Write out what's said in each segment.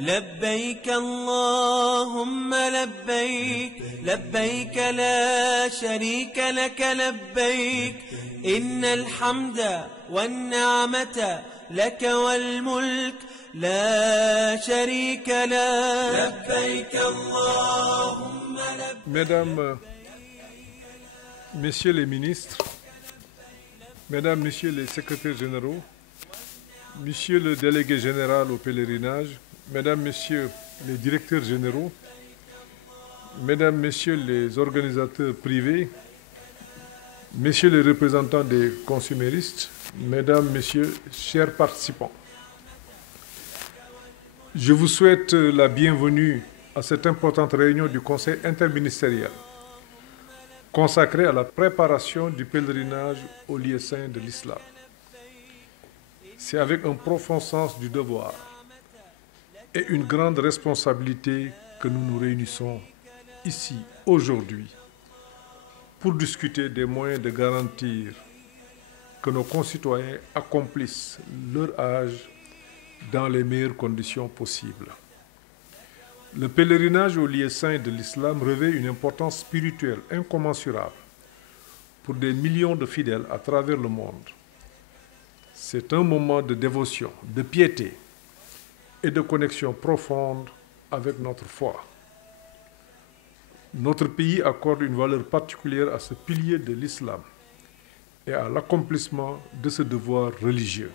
لبيك اللهم لبيك لبيك لا شريك لك لبيك إن الحمد والنعمة لك والملك لا شريك لك لبيك اللهم لبيك. Mesdames, Messieurs les ministres, Mesdames, Messieurs les secrétaires généraux, Monsieur le délégué général au pèlerinage, Mesdames, Messieurs les directeurs généraux, Mesdames, Messieurs les organisateurs privés, Messieurs les représentants des consuméristes, Mesdames, Messieurs, chers participants, je vous souhaite la bienvenue à cette importante réunion du Conseil interministériel consacrée à la préparation du pèlerinage au lieu saint de l'islam. C'est avec un profond sens du devoir et une grande responsabilité que nous nous réunissons ici aujourd'hui pour discuter des moyens de garantir que nos concitoyens accomplissent leur âge dans les meilleures conditions possibles. Le pèlerinage au lieu saint de l'islam revêt une importance spirituelle incommensurable pour des millions de fidèles à travers le monde. C'est un moment de dévotion, de piété et de connexion profonde avec notre foi. Notre pays accorde une valeur particulière à ce pilier de l'islam et à l'accomplissement de ce devoir religieux.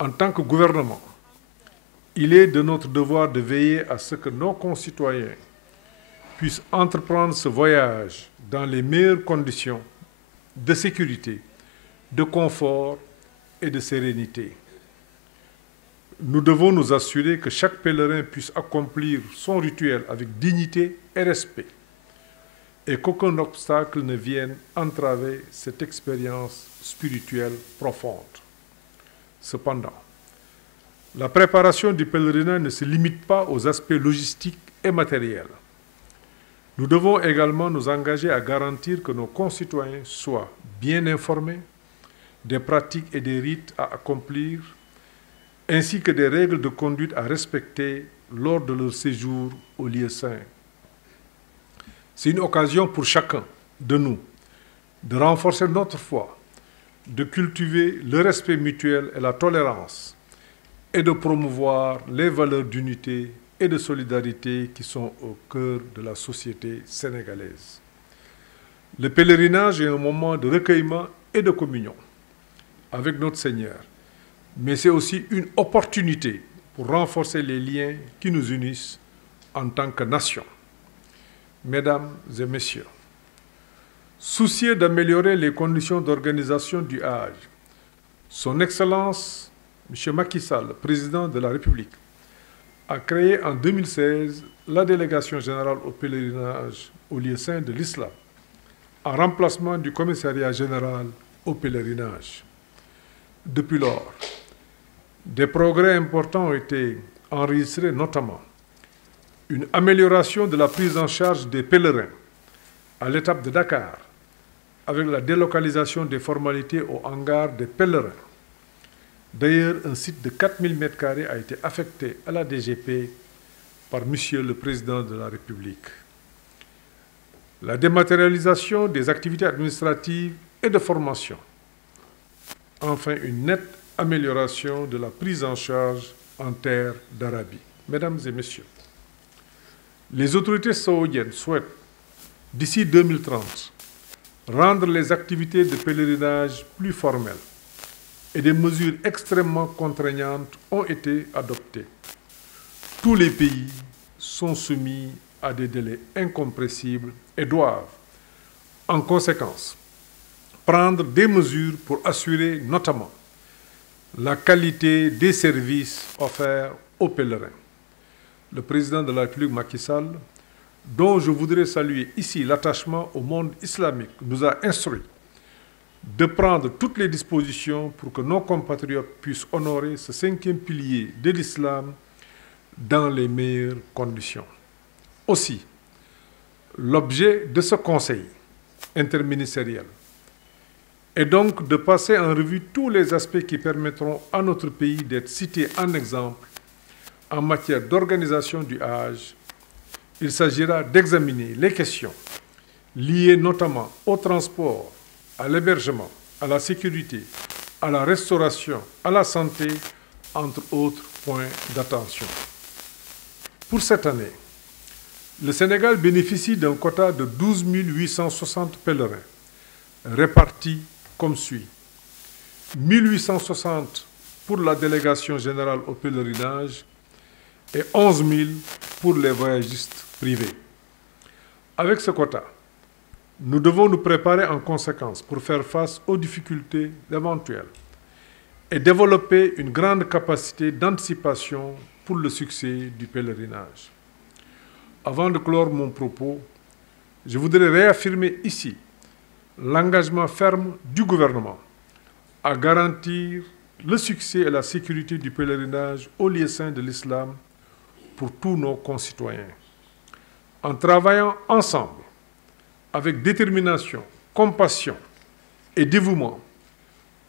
En tant que gouvernement, il est de notre devoir de veiller à ce que nos concitoyens puissent entreprendre ce voyage dans les meilleures conditions de sécurité, de confort et de sérénité. Nous devons nous assurer que chaque pèlerin puisse accomplir son rituel avec dignité et respect et qu'aucun obstacle ne vienne entraver cette expérience spirituelle profonde. Cependant, la préparation du pèlerinage ne se limite pas aux aspects logistiques et matériels. Nous devons également nous engager à garantir que nos concitoyens soient bien informés des pratiques et des rites à accomplir, ainsi que des règles de conduite à respecter lors de leur séjour au lieu saint. C'est une occasion pour chacun de nous de renforcer notre foi, de cultiver le respect mutuel et la tolérance, et de promouvoir les valeurs d'unité et de solidarité qui sont au cœur de la société sénégalaise. Le pèlerinage est un moment de recueillement et de communion avec notre Seigneur, mais c'est aussi une opportunité pour renforcer les liens qui nous unissent en tant que nation. Mesdames et Messieurs, soucieux d'améliorer les conditions d'organisation du Hajj, Son Excellence M. Macky Sall, président de la République, a créé en 2016 la délégation générale au pèlerinage au lieu saint de l'islam, en remplacement du commissariat général au pèlerinage. Depuis lors, des progrès importants ont été enregistrés, notamment une amélioration de la prise en charge des pèlerins à l'étape de Dakar, avec la délocalisation des formalités au hangar des pèlerins. D'ailleurs, un site de 4000 m² a été affecté à la DGP par Monsieur le Président de la République. La dématérialisation des activités administratives et de formation. Enfin, une nette amélioration de la prise en charge en terre d'Arabie. Mesdames et Messieurs, les autorités saoudiennes souhaitent, d'ici 2030, rendre les activités de pèlerinage plus formelles et des mesures extrêmement contraignantes ont été adoptées. Tous les pays sont soumis à des délais incompressibles et doivent, en conséquence, prendre des mesures pour assurer notamment la qualité des services offerts aux pèlerins. Le président de la République, Macky Sall, dont je voudrais saluer ici l'attachement au monde islamique, nous a instruit de prendre toutes les dispositions pour que nos compatriotes puissent honorer ce 5e pilier de l'islam dans les meilleures conditions. Aussi, l'objet de ce conseil interministériel est donc de passer en revue tous les aspects qui permettront à notre pays d'être cité en exemple en matière d'organisation du Hajj, il s'agira d'examiner les questions liées notamment au transport, à l'hébergement, à la sécurité, à la restauration, à la santé, entre autres points d'attention. Pour cette année, le Sénégal bénéficie d'un quota de 12 860 pèlerins, répartis comme suit. 1860 pour la délégation générale au pèlerinage et 11 000 pour les voyagistes privés. Avec ce quota, nous devons nous préparer en conséquence pour faire face aux difficultés éventuelles et développer une grande capacité d'anticipation pour le succès du pèlerinage. Avant de clore mon propos, je voudrais réaffirmer ici l'engagement ferme du gouvernement à garantir le succès et la sécurité du pèlerinage au lieu saint de l'islam pour tous nos concitoyens. En travaillant ensemble, avec détermination, compassion et dévouement,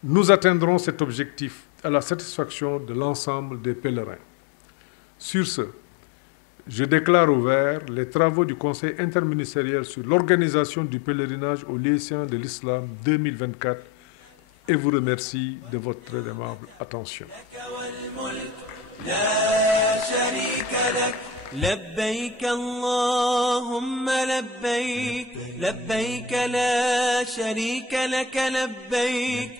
nous atteindrons cet objectif à la satisfaction de l'ensemble des pèlerins. Sur ce, je déclare ouverts les travaux du Conseil interministériel sur l'organisation du pèlerinage au lieu saint de l'islam 2024 et vous remercie de votre très aimable attention. لبيك اللهم لبيك لبيك لا شريك لك لبيك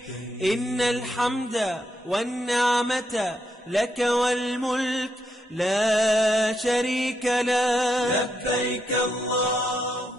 إن الحمد والنعمة لك والملك لا شريك لك لبيك الله